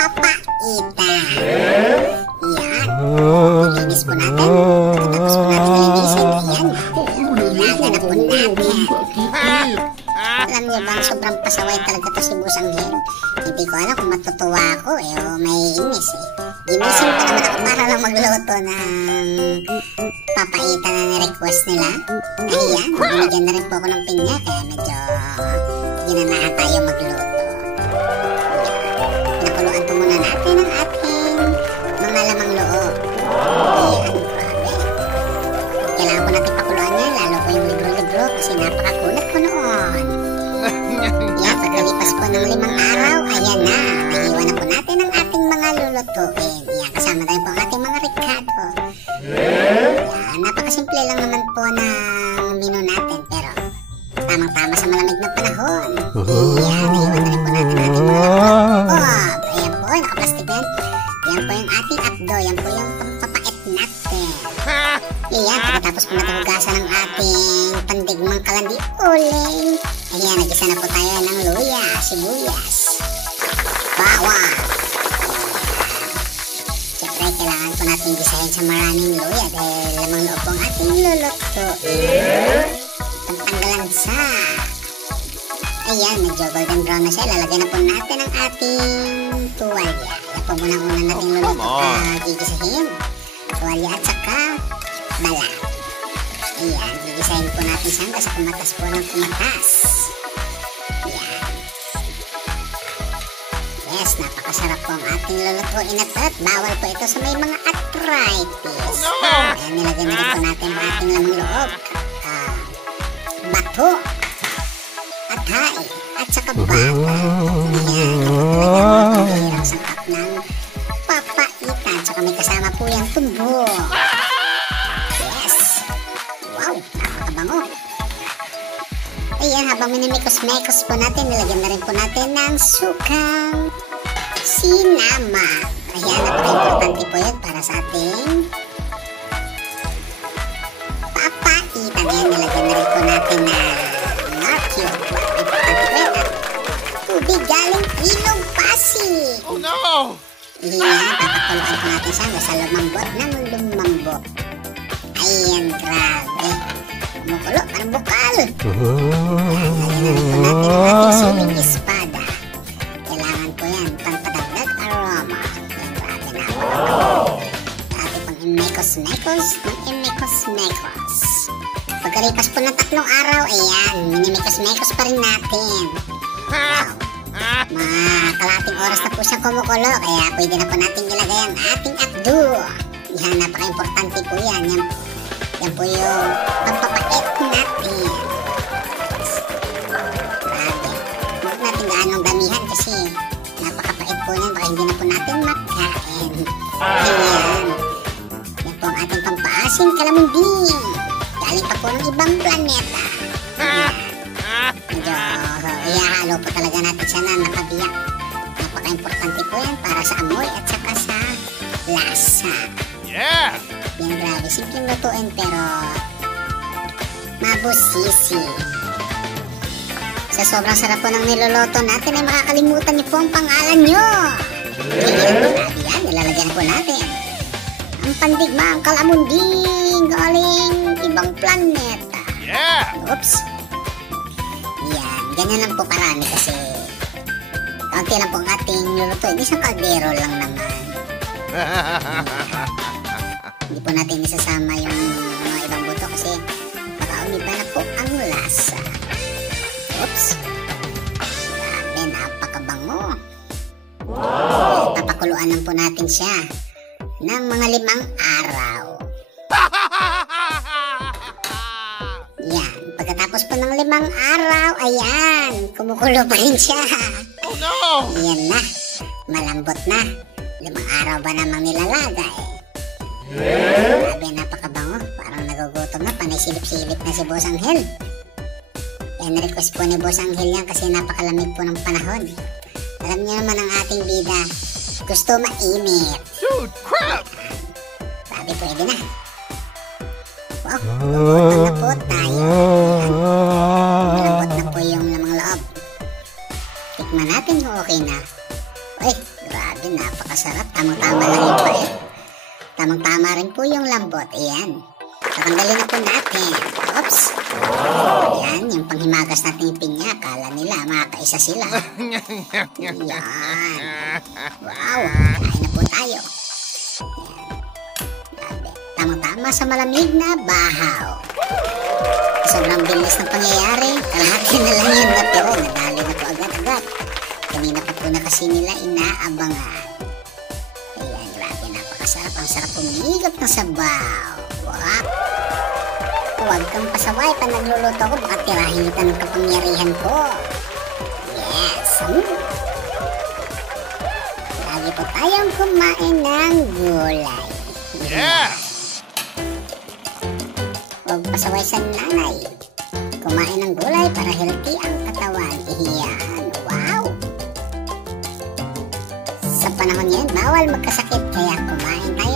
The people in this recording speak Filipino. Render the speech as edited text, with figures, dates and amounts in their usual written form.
papaita. Yan. Ilinis po natin. Pagkatapos po natin linisin, ayan. Naganap po natin. Alam niyo bang sobrang pasaway talaga to si Boss Anghel. Hindi ko alam kung matutuwa ako o may inis eh. Ginising pa naman ako para lang magluto ng papaita na ni-request nila. Ayan, binigyan na rin po ako ng pinya kaya medyo ginanahan tayo magluto. Pinakuluan po muna natin ang ating mga lamang loob. Ayan, grabe. Kailangan po natin pakuluan yan, lalo po yung libro-libro kasi napakakulat ko noon. Yan, pagkalipas po ng 5 araw, ayan na. Nahiwa na po natin ang ating mga lulutuin. Yan, kasama tayo po ang ating mga rekado. Yan, napakasimple lang naman po ng menu natin, pero tamang-tama sa malamig na panahon. Yan, nahiwa na rin po natin ang ating mga lulutuin. Ayan po, nakaplastic yan. Yan po yung ating abdo, yan po yung pampapait natin. Ayan, pagkatapos po natin hugasan ng ating pandigmang kalandi uling. Ayan, nagisa na po tayo ng luya, sibuyas, bawang. Siyempre, kailangan po natin gisahin sa maraming luya dahil lamang loob po ang ating lulutuin. Pantanggalan sa. Ayan, medyo golden brown na siya. Lalagyan na po natin ang ating tuwalya. Yan po muna natin gigisahin. Tuwalya at saka balat. Ayan, gigisahin po natin siya hanggang sa kumatas po ng kumatas. Ayan. Yes, napakasarap po ang ating lulutuin na ito at bawal po ito sa may mga arthritis. Ayan, nilagyan na rin po natin ang ating lamang loob. Bato at hai at saka bata. Ayan, napakalagang ang sangkap ng papaita at saka may kasama po yung tubo. Wow, nakakabango. Ayan, habang minimikos-mekos po natin, nilagyan na rin po natin ng sukang sinama. Ayan, napaka-importante po yun para sa ating papaita. Ayan, nilagyan na rin po natin na mercury. Importante po yun. Tubig galing Ilog Pasig. Oh no! Ayan, papakuluan po natin siya hanggang sa lumambot ng lumambot. Ayan, grabe. Kumukulo, parang bukal. Ayan, lagyan na rin po natin ang ating siling espada. Kailangan po yan, pangpadagdag aroma. Ayan, grabe na ako. Dati pang imekos-mekos, imekos-mekos. Pagkalipas po ng 3 araw, ayan, minimekos-mekos pa rin natin. Wow. Mga kalating oras na po siyang kumukulo, kaya pwede na po natin ilagay ang ating abdo. Yan, napaka-importante po yan. Yan po yung pampapait natin. Grabe. Huwag natin gaanong damihan kasi napakapait po yan. Baka hindi na po natin makain. Ayan. Yan po ang ating pampaasim kalamunding. Galing pa po ng ibang planeta. Ayan. Medyo ihahalo po talaga natin siya na nakabiyak. Napaka-importante po yan para sa amoy at saka sa lasa. Yeah! Yan, grabe. Simpleng lutuin pero mabusisi. Sa sobrang sarap po ng niluluto natin ay makakalimutan niyo po ang pangalan nyo. Ayan, grabe yan. Nilalagyan na po natin ang pandigmang kalamunding galing ibang planeta. Yeah! Oops. Yan, ganyan lang po karami kasi kaunti lang po ang ating lulutuin. Isang kaldero lang naman. Hindi po natin isasama yung mga ibang buto kasi baka umiba na po ang lasa. Oops. Grabe, napakabango. Wow. Papakuluan lang po natin siya ng mga 5 araw. Yan. Pagkatapos po ng 5 araw, ayan, kumukulo pa rin siya. Oh no! Ayan na. Malambot na. 5 araw ba namang nilalagay? Grabe, napakabango. Parang nagugutom na. Panay silip-silip na si Boss Anghel. Yan, request po ni Boss Anghel yan kasi napakalamig po ng panahon. Alam niyo naman ang ating bida. Gusto mainit. Dude, crap! Grabe, pwede na. Wow, lumutang na po tayo. Malambot na po yung lamang loob. Tikman natin kung okay na. Uy, grabe. Grabe, napakasarap. Tamang-tama lang yung pait. Tamang-tama rin po yung lambot. Ayan. Tatanggalin na po natin. Oops. Ayan, yung panghimagas natin yung pinya. Akala nila, makakaisa sila. Ayan. Wow. Kain na po tayo. Ayan. Grabe. Tamang-tama sa malamig na bahaw. Sobrang bilis ng pangyayari. Kalahati na lang yung natira. Nadali na po agad-agad. Kanina pa po na kasi nila inaabangan. Ayan, grabe. Napakasarap. Ang sarap pumigap ng sabaw. Wow. Huwag kang pasaway pa nagluluto ko. Baka tirahin kita ng kapangyarihan ko. Yes. Lagi po tayong kumain ng gulay. Yeah. Huwag pasaway sa nanay. Kumain ng gulay para healthy ang katawan. Iyan. Wow! Sa panahon yan, bawal magkasakit. Kaya kumain tayo